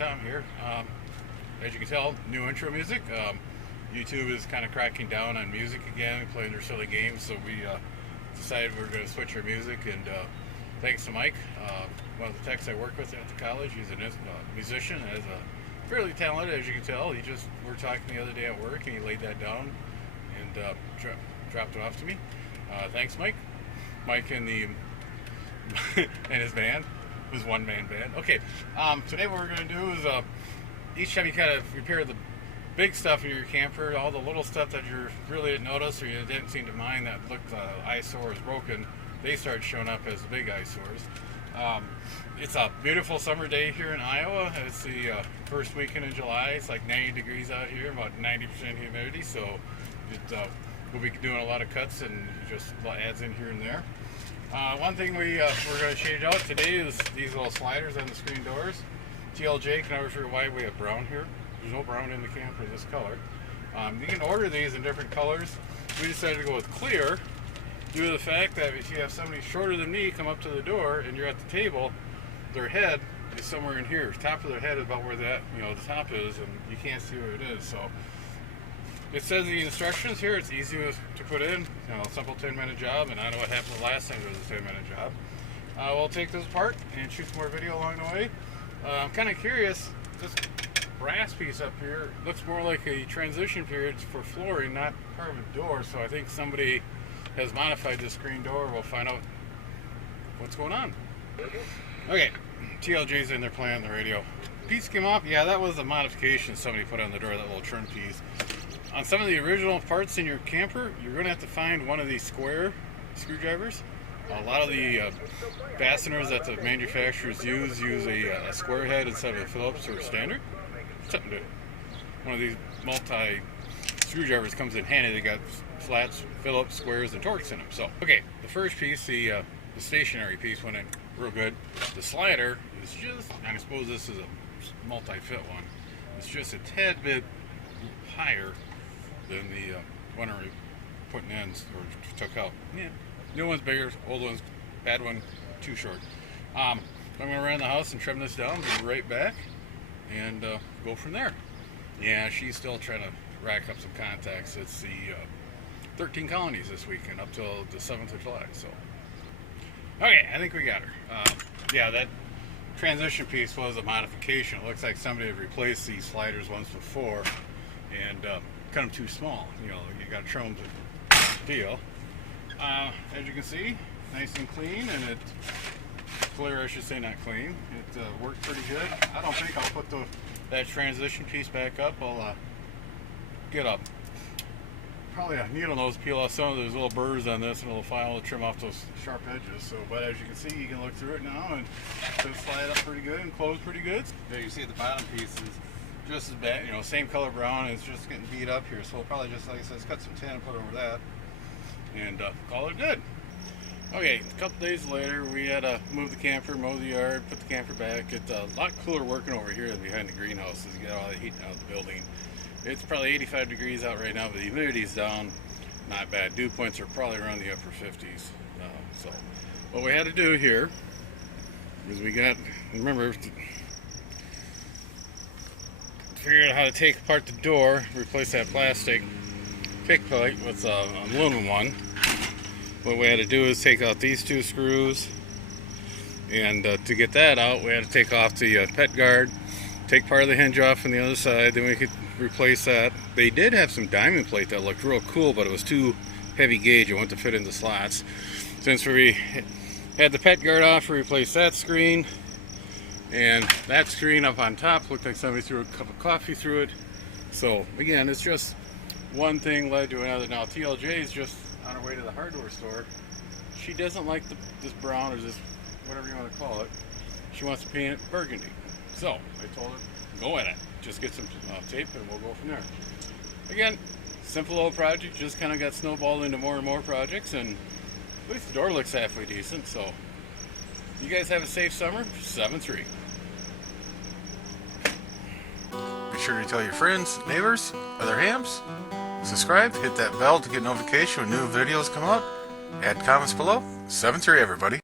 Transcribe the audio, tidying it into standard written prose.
Tom here. As you can tell, new intro music. YouTube is kind of cracking down on music again, playing their silly games, so we decided we were going to switch our music, and thanks to Mike, one of the techs I work with at the college. He's a musician, as a fairly talented, as you can tell. We were talking the other day at work, and he laid that down and dropped it off to me. Thanks, Mike. Mike and and his band. It was one-man band. Okay, today what we're going to do is each time you kind of repair the big stuff in your camper, all the little stuff that you really didn't notice or you didn't seem to mind that looked eyesore is broken, they start showing up as the big eyesores. It's a beautiful summer day here in Iowa. It's the first weekend in July. It's like 90 degrees out here, about 90% humidity, so we'll be doing a lot of cuts and just adds in here and there. One thing we're going to change out today is these little sliders on the screen doors. TLJ can never figure why we have brown here. There's no brown in the camper this color. You can order these in different colors. We decided to go with clear due to the fact that if you have somebody shorter than me come up to the door and you're at the table, their head is somewhere in here. The top of their head is about where that, the top is, and you can't see where it is. So it says in the instructions here, it's easy to put in, simple 10-minute job, and I know what happened the last time it was a 10-minute job. We'll take this apart and shoot some more video along the way. I'm kind of curious, this brass piece up here looks more like a transition period for flooring, not part of a door, so I think somebody has modified this screen door. We'll find out what's going on. Okay, TLJ's in there playing on the radio. Piece came off, yeah, that was a modification somebody put on the door, that little trim piece. On some of the original parts in your camper, you're going to have to find one of these square screwdrivers. A lot of the fasteners that the manufacturers use a square head instead of a Phillips or a standard. Something to one of these multi screwdrivers comes in handy. They got flats, Phillips, squares, and Torx in them. So, okay, the first piece, the stationary piece, went in real good. The slider is just, and I suppose this is a multi-fit one. It's just a tad bit higher than the one we're putting in or took out. Yeah. New one's bigger, old one's bad one, too short. I'm going to run the house and trim this down, be right back, and go from there. Yeah, she's still trying to rack up some contacts. It's the 13 colonies this weekend up till the 7th of July. So, okay, I think we got her. Yeah, that transition piece was a modification. It looks like somebody had replaced these sliders once before and cut them too small. You got to trim them to deal. As you can see, nice and clean, and clear, I should say, not clean. It worked pretty good. I don't think I'll put that transition piece back up. I'll get up probably a needle nose, peel off some of those little burrs on this, and a little file to trim off those sharp edges. So, but as you can see, you can look through it now, and it'll slide up pretty good and close pretty good. There you see the bottom piece is just as bad, same color brown, and it's just getting beat up here. So we'll probably just, like I said, let's cut some tin and put over that, and call it good. Okay, a couple days later, we had to move the camper, mow the yard, put the camper back. It's a lot cooler working over here than behind the greenhouses. You get all the heat out of the building. It's probably 85 degrees out right now, but the humidity's down. Not bad. Dew points are probably around the upper 50s. So what we had to do here is remember, figure out how to take apart the door, replace that plastic kick plate with an aluminum one. What we had to do is take out these two screws, and to get that out, we had to take off the pet guard, take part of the hinge off on the other side, then we could replace that. They did have some diamond plate that looked real cool, but it was too heavy gauge. It went to fit into slots. Since we had the pet guard off, we replaced that screen, and that screen up on top looked like somebody threw a cup of coffee through it. So again, it's just one thing led to another. Now TLJ is just on her way to the hardware store. She doesn't like this brown, or this whatever you want to call it. She wants to paint it burgundy. So I told her, go at it. Just get some tape and we'll go from there. Again, simple little project, just kind of got snowballed into more and more projects, and at least the door looks halfway decent. So you guys have a safe summer. 7-3. Be sure to tell your friends, neighbors, other hams. Subscribe, hit that bell to get notification when new videos come out. Add comments below. 7-3, everybody.